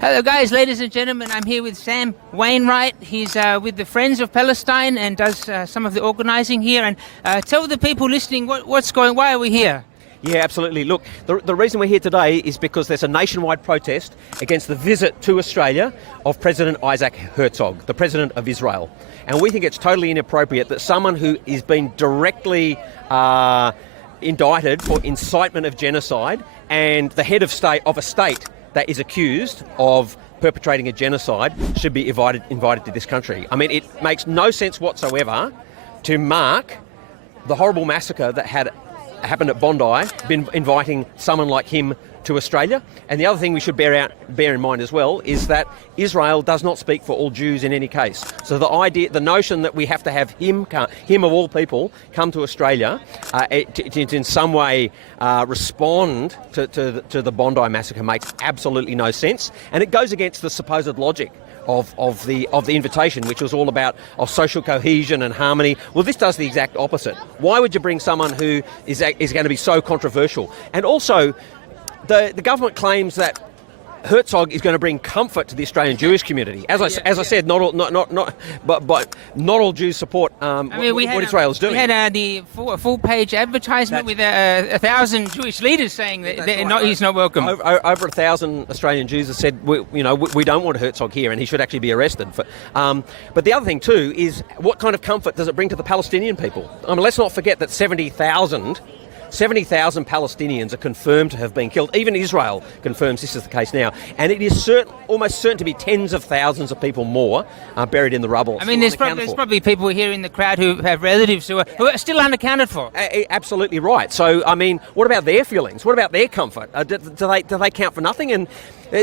Hello guys, ladies and gentlemen, I'm here with Sam Wainwright. He's with the Friends of Palestine and does some of the organising here. And tell the people listening why are we here? Yeah, absolutely. Look, the reason we're here today is because there's a nationwide protest against the visit to Australia of President Isaac Herzog, the President of Israel. And we think it's totally inappropriate that someone who is being directly indicted for incitement of genocide and the head of a state that is accused of perpetrating a genocide should be invited to this country. I mean, it makes no sense whatsoever to mark the horrible massacre that had happened at Bondi, been inviting someone like him to Australia. And the other thing we should bear in mind as well is that Israel does not speak for all Jews in any case. So the notion that we have to have him of all people, come to Australia to in some way respond to the Bondi massacre makes absolutely no sense. And it goes against the supposed logic of the invitation, which was all about social cohesion and harmony. Well, this does the exact opposite. Why would you bring someone who is going to be so controversial? And also, the government claims that Herzog is going to bring comfort to the Australian Jewish community. As I said, not all Jews support what Israel is doing. We had a full-page advertisement with 1,000 Jewish leaders saying that he's not welcome. Over 1,000 Australian Jews have said, we don't want Herzog here, and he should actually be arrested. But the other thing too is, what kind of comfort does it bring to the Palestinian people? Let's not forget that 70,000 Palestinians are confirmed to have been killed. Even Israel confirms this is the case now. And it is almost certain to be tens of thousands of people more buried in the rubble. I mean, there's probably people here in the crowd who have relatives who are still unaccounted for. Absolutely right. So, I mean, what about their feelings? What about their comfort? Do they count for nothing? And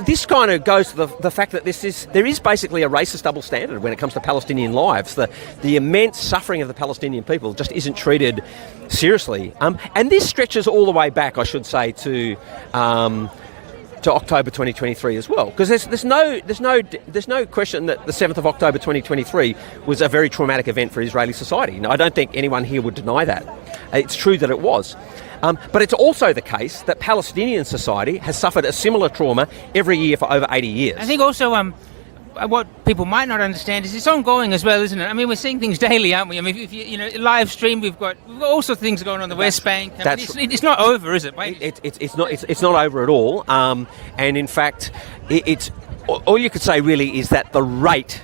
this kind of goes to the fact that there is basically a racist double standard when it comes to Palestinian lives. The immense suffering of the Palestinian people just isn't treated seriously. And this stretches all the way back, I should say, to October 2023 as well, because there's no question that the 7th of October 2023 was a very traumatic event for Israeli society. Now, I don't think anyone here would deny that. It's true that it was. But it's also the case that Palestinian society has suffered a similar trauma every year for over 80 years. I think also what people might not understand is it's ongoing as well, isn't it? I mean, we're seeing things daily, aren't we? I mean, if you live stream, we've got all sorts of things going on the West Bank. It's not over, is it? It's not over at all. And in fact, it's all you could say really is that the rate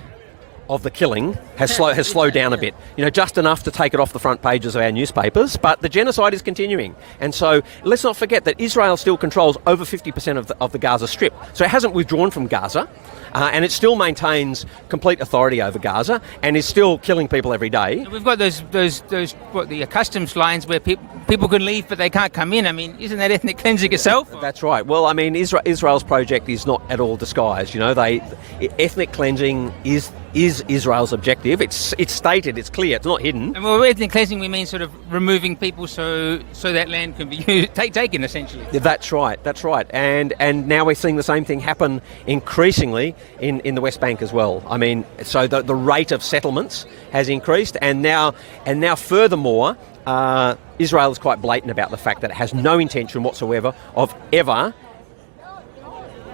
of the killing has slowed down a bit, just enough to take it off the front pages of our newspapers, but the genocide is continuing. And so let's not forget that Israel still controls over 50% of the Gaza Strip. So it hasn't withdrawn from Gaza, and it still maintains complete authority over Gaza and is still killing people every day. We've got the customs lines where people can leave but they can't come in. I mean, isn't that ethnic cleansing itself? That's right. Well, I mean, Israel's project is not at all disguised. Ethnic cleansing is Israel's objective. It's stated, it's clear, it's not hidden. And well, ethnic cleansing, we mean sort of removing people so that land can be taken, essentially. That's right. And now we're seeing the same thing happen increasingly in the West Bank as well. I mean, so the rate of settlements has increased, and now furthermore, Israel is quite blatant about the fact that it has no intention whatsoever of ever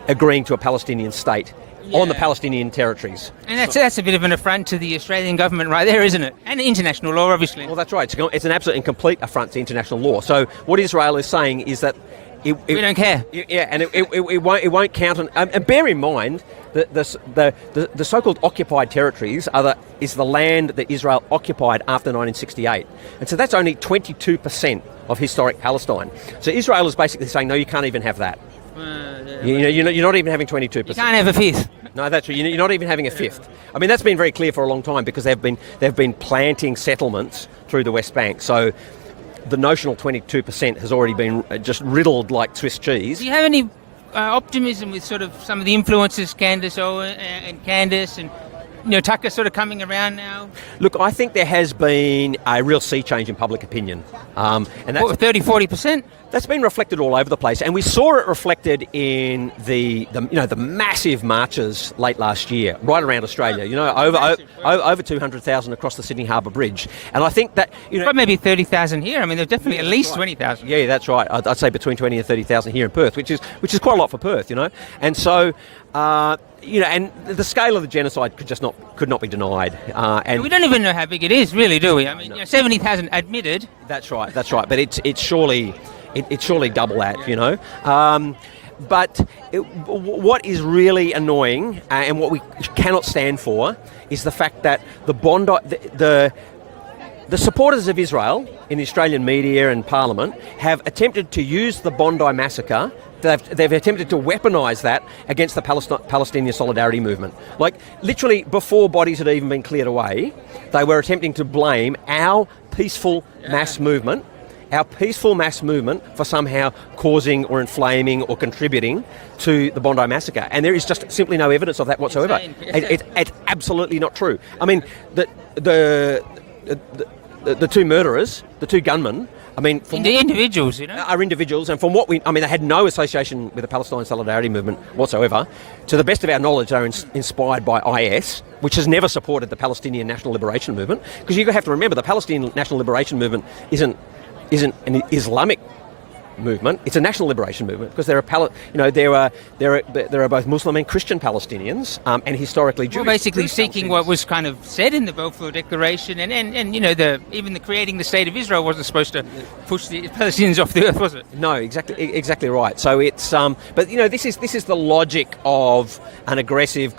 agreeing to a Palestinian state on the Palestinian territories. And that's a bit of an affront to the Australian government right there, isn't it? And international law, obviously. Well, that's right. It's an absolute and complete affront to international law. So what Israel is saying is that we don't care. Yeah, and it won't count on. And bear in mind that the so-called occupied territories is the land that Israel occupied after 1968, and so that's only 22% of historic Palestine. So Israel is basically saying, no, you can't even have that. You're not even having 22%. You can't have a fifth. No, that's right. You're not even having a fifth. I mean, that's been very clear for a long time because they've been planting settlements through the West Bank. So the notional 22% has already been just riddled like Swiss cheese. Do you have any optimism with sort of some of the influences, Candace Owen and Candace and Tucker sort of coming around now? Look, I think there has been a real sea change in public opinion. And that's 30-40%? That's been reflected all over the place, and we saw it reflected in the massive marches late last year, right around Australia. Over 200,000 across the Sydney Harbour Bridge, and I think that but maybe 30,000 here. I mean, there's definitely at least 20,000. Yeah, that's right. I'd say between 20 and 30,000 here in Perth, which is quite a lot for Perth, and so. And the scale of the genocide could not be denied. And we don't even know how big it is, really, do we? I mean, 70,000 admitted. That's right. But it's surely double that, But what is really annoying and what we cannot stand for is the fact that the supporters of Israel in the Australian media and Parliament have attempted to use the Bondi massacre. They've attempted to weaponise that against the Palestinian Solidarity Movement. Like, literally, before bodies had even been cleared away, they were attempting to blame our peaceful mass movement for somehow causing or inflaming or contributing to the Bondi massacre. And there is just simply no evidence of that whatsoever. It's absolutely not true. I mean, the two murderers, the two gunmen, the individuals, are individuals, and from what they had no association with the Palestinian Solidarity Movement whatsoever. To the best of our knowledge, they are inspired by IS, which has never supported the Palestinian National Liberation Movement. Because you have to remember, the Palestinian National Liberation Movement isn't an Islamic movement. It's a national liberation movement because there are both Muslim and Christian Palestinians, and historically Jewish. Well, basically seeking what was kind of said in the Balfour Declaration, and even the creating the state of Israel wasn't supposed to push the Palestinians off the earth, was it? No, exactly right. So it's but this is the logic of an aggressive